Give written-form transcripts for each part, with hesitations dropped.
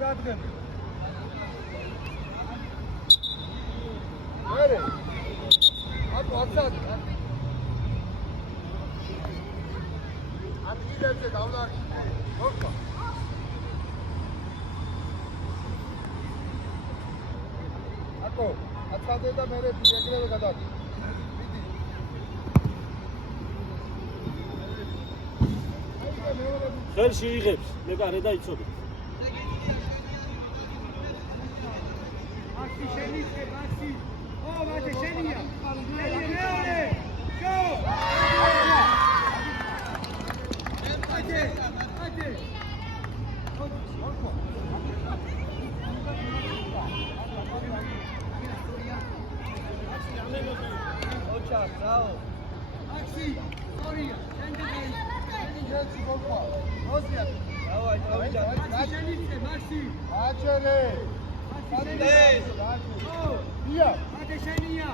ყურადღები. მერე. აკო აქაც. ადგილებზე დავნარი. მოხდა. აკო, აცადე და მერე ეგრევე გადადი. ხელში იღებს, მეკარე და იცოდე. Maxi შენიცე, Maxi. ო, მათე შენია. მეორე. შო. აჯე. ოჩა, რაო. Maxi, სორია. Maxi გოქვა. როზია. დავაი, Maxi შენიცე, Maxi. აჩელე. ია, მათე შენია.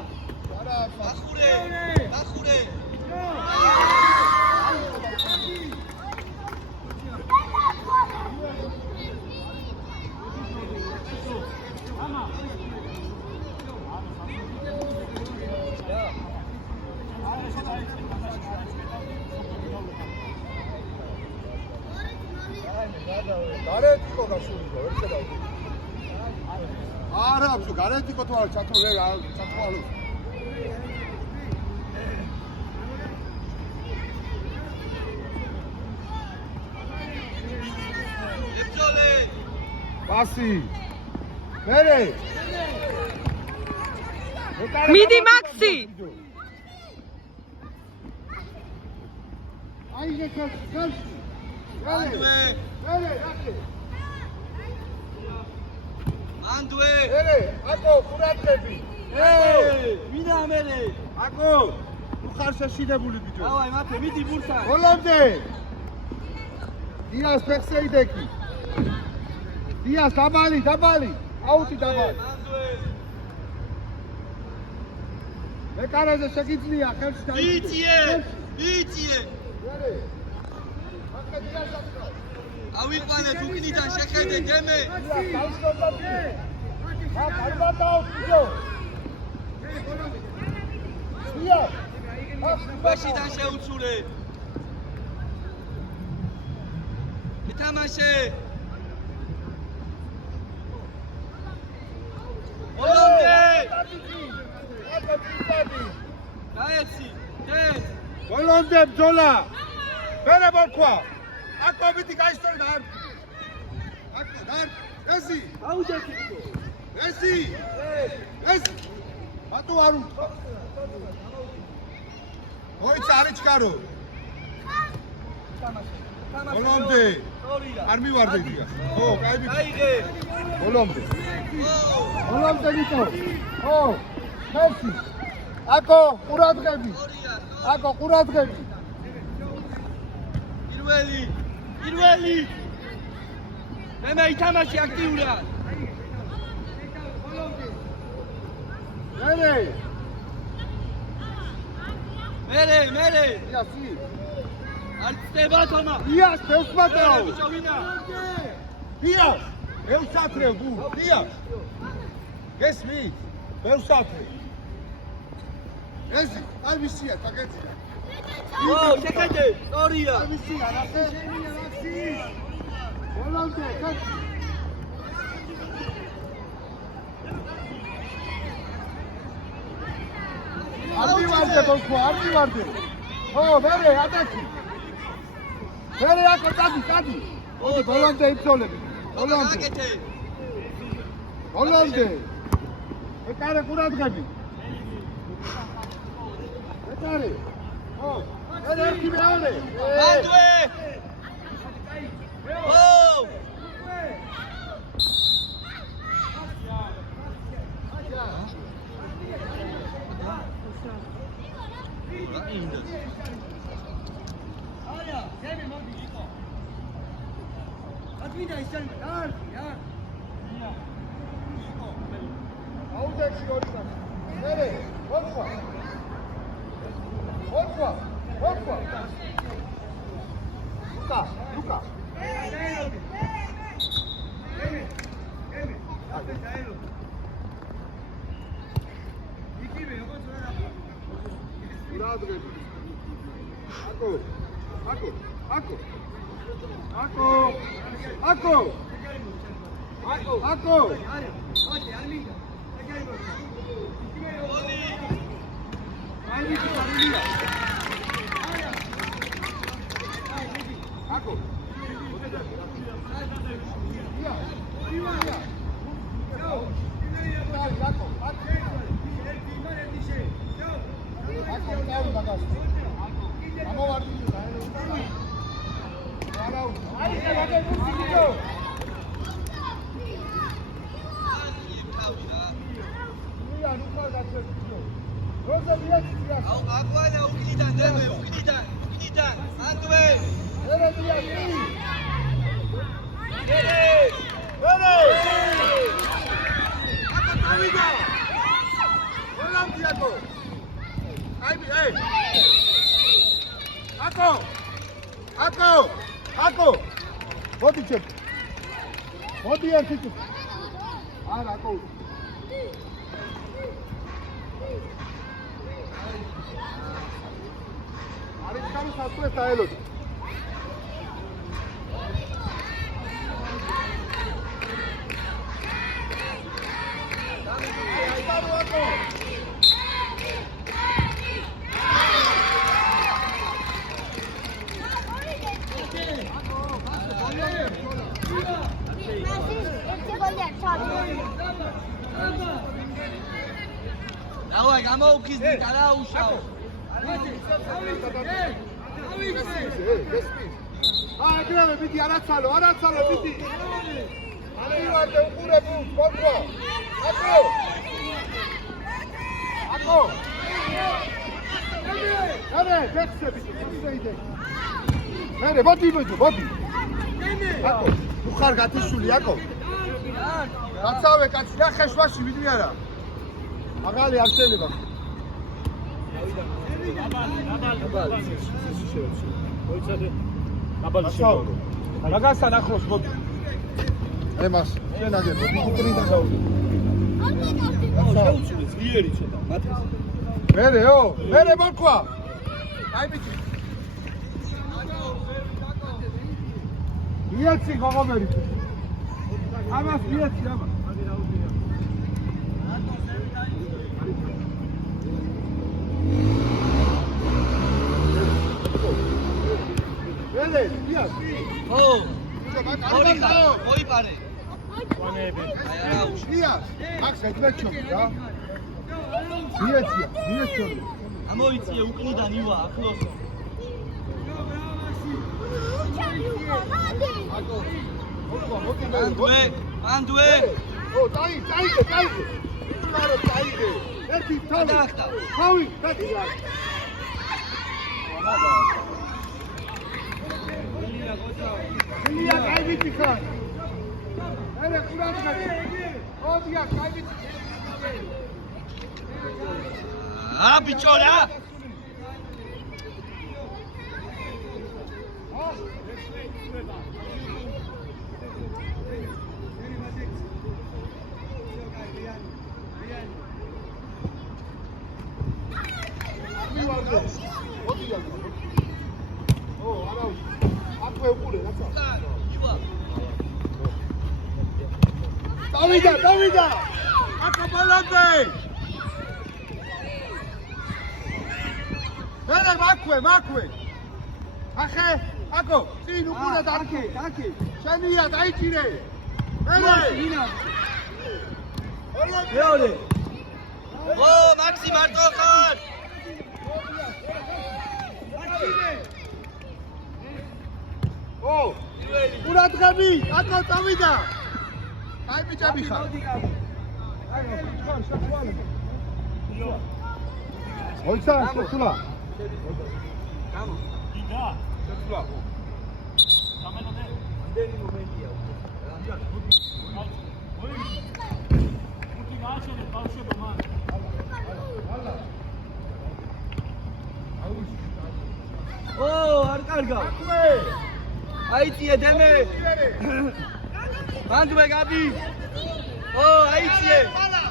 არა, ახურე. გარეთიკო გასულიყო, ვერ შედავდი. არა, ბჭო, გარეთიკო თუ არ ჩათო ვერ ჩათვალო. ებძოლე. პასი. მერე. მიდი მაქსი. აიღე ხელს. ანდვე. მერე, აკე. ანდვე. მერე, აკო, ყურადღები. მინდა მერე. აკო, უხარ შეშინებული ბიჭო. დავაი, მათე, მიდი ბურთა. ბოლომდე. დიას ფეხსეიდეკი. დიას დაბალი. აუტი დაბალი. ანდვე. მეკარეზე შეგიძლია ხელში იწიე. მერე. აკა დიას აკა. ავიყვანეთ უკნიდან შეხედე დემე. ბაშიდან შეუცურე. ითამაშე. ბოლომდე. გაეცი. დენ. ბოლომდე ბძოლა. მერე მოქვა. აკო მითი გაისწორე და აკო დარ ესი აუჯეთი. ესი ბატო არ უთქვა მოიცა არიჩკარო ბოლომდე არ მივარდე დიას ო კაი აიღე. ბოლომდე ნიტო ო ხერხი აკო ყურადღები პირველი. მე ითამაში აქტიურად. მერე. იასი არ ცდება თომა. დიას ფესმატაო ბიჭო ვინა. დიას ევსათრევ ბუ დიას გესმით ევსათრევ ესი არ მისია თაგეცია ო, შეხედე. სორია. არ მისია რასე ბოლომდე კაცი არ მივარდე ბოლქო არ მივარდე ო მერე ატაკი მერე აკო წადი ოდი ბოლომდე იბრძოლები ბოლომდე ეკარე ყურადღები ეკარე ო მერე ერთი მეორე ანდვე. ო. Arya, seni mondi iko. Advina isyan. Yar. აუჯეში ორი და მერე მოხვა ლუკა ადრები. აკო. აკო მოდი ჩემ მოდი ერთი თუ არა აკო არის კარი საფრე საელოდი Давай, გამოუქიზდი, გადაუშავ. ეგრევე მიდი არაცალო, მიდი. არივარდე უყურებ კონტრა. აკო. არა, დექსები, ისეიდე. მერე, მოდი. აკო, უხარ გათიშული, აკო. გაცავე კაცი, რა ხეშვაში ვიდმე არა. მაგალი არ შეიძლება. აბალი შემოვიდა. მაგასთან ახლოს მოდი. ემას, შენ აგებ, უკრიდან გავუდი. შეუცვლი ძლიერი ცოტა, მათეს. მერე მოკვა. აი ბიჭი. იაცი გოგომერი. ამას იაცი ამას. ო, მოიპარე. ვანები. აი არა უშ. აქ შეგმეჩობი რა. მიეცია. ამოიწია უკნიდან ივა ახლოს. ანდვე. ო, დაიგე. მარა დაიგე. ერთი თავი, დადი რა. ილია გაიბიჭი ხარ. ერე ყურადღება. ოდია გაიბიჭი. ბიჭო რა. დავიდა. აკა ბოლონდე. მერე მაქვე. ახე, აკო, წინ უკურა დარქე. შენია დაიჭირე. მერე. მეორე. ო, მაქსი მარტო ხარ. ო, ყურადღები, აკო წავიდა. აი ბიჭები ხარ. ოიცა, შეცვლა. დიდა. შეცვლა. გამენოდე. ამდენი მომენტია. მუქი გააჩერე ბავშვებო მან. ო, არ კარგავ. აიწიე დემე. ანდვე გაბი. ო, აიწიე. მალა.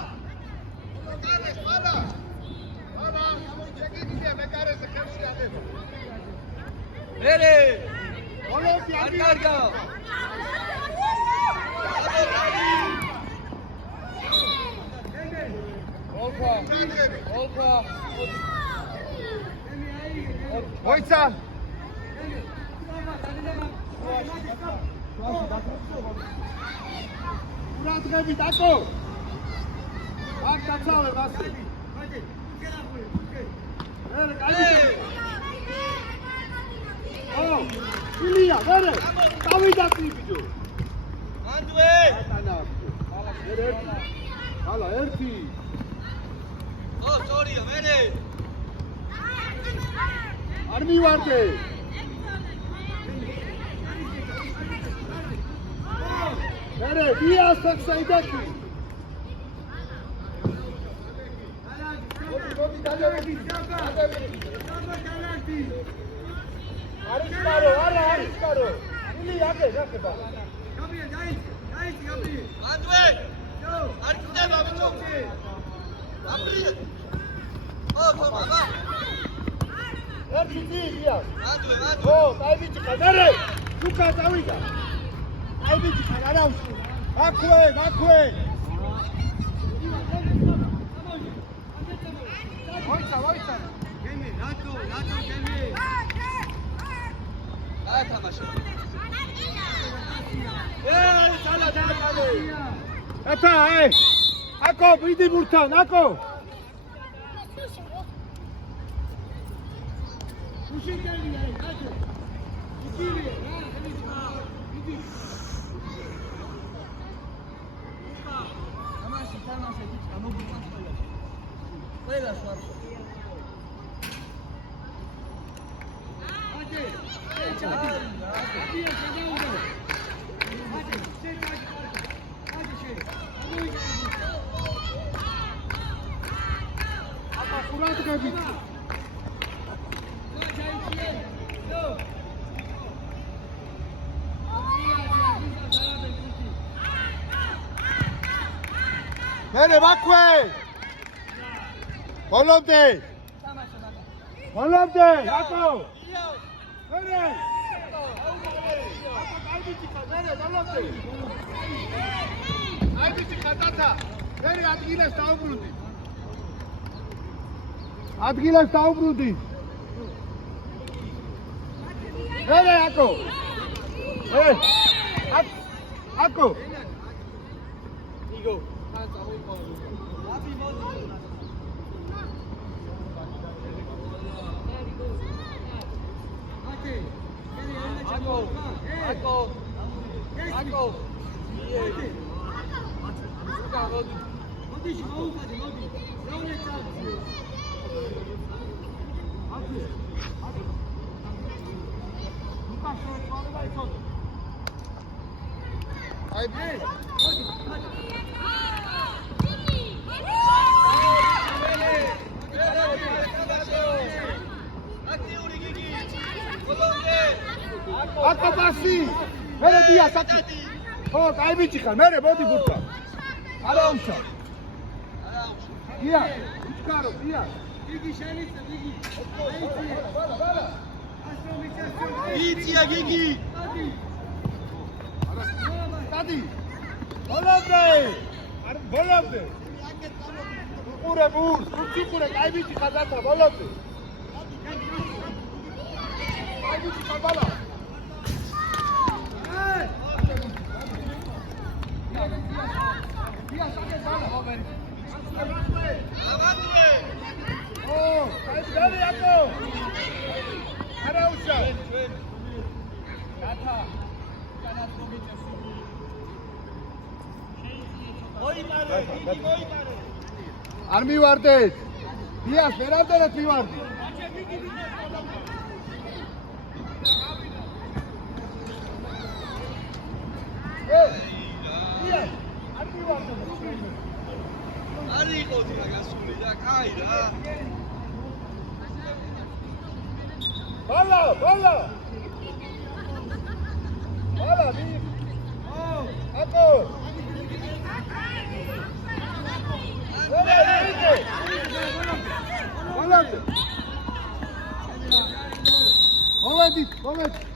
მერე ბოლომდე არ კარგავ ოლქა მოიცა ურადღები დაკო აქ დაცავე მასე მერე კაი ილია მერე დავიდა ტიპიჯო მანდვე მერე ჰალა ერთი სწორია მერე არ მივარდე მერე დიას საიდაკი მოდი დაგევი არის კარო არის კარო ილი აკე გაკება მანდვე არ ხდება ბიჭო აპრიე ბაბა ერთი დია მანდვე კაი ბიჭი ხარ სუკა წავიდა კაი ბიჭი ხარ არაუშ აქვე მოიცა გემი რატო გემი აი თამაში ჩალა ეთა აკო ბიდი ბურთან აკო უშინდელია აკო იკირია თამაში ბიჭა მოგუყვანს ყველა სვარს მერე ვაქვე ბოლომდე აკო მერე აი ბიჭი ხატათა მერე ადგილას დაუბრუნდი მერე აკო აკო იგო აკო აკო პასი მერე დია საკი კაი ბიჭი ხარ მერე მოდი ბურთა არაუშა დია იკარო დია იგი შენიშნა იგი იცია გიგი დადი ბოლომდე უყურე ბურს უყურე კაი ბიჭი ხარ დათა ბოლომდე კაი ბიჭი ხარ ბალა დია საკე ბალა ობერი ამანდვე დალი აკო არაუშა დათა მოიტარე გიგი მოიტარე არ მივარდეთ დიას ვერამდენად მივარდი დიას არ მივარდეთ არ იყო ძირა გასული და კაი რა ბალა მი აკო ბოლომდე მომედით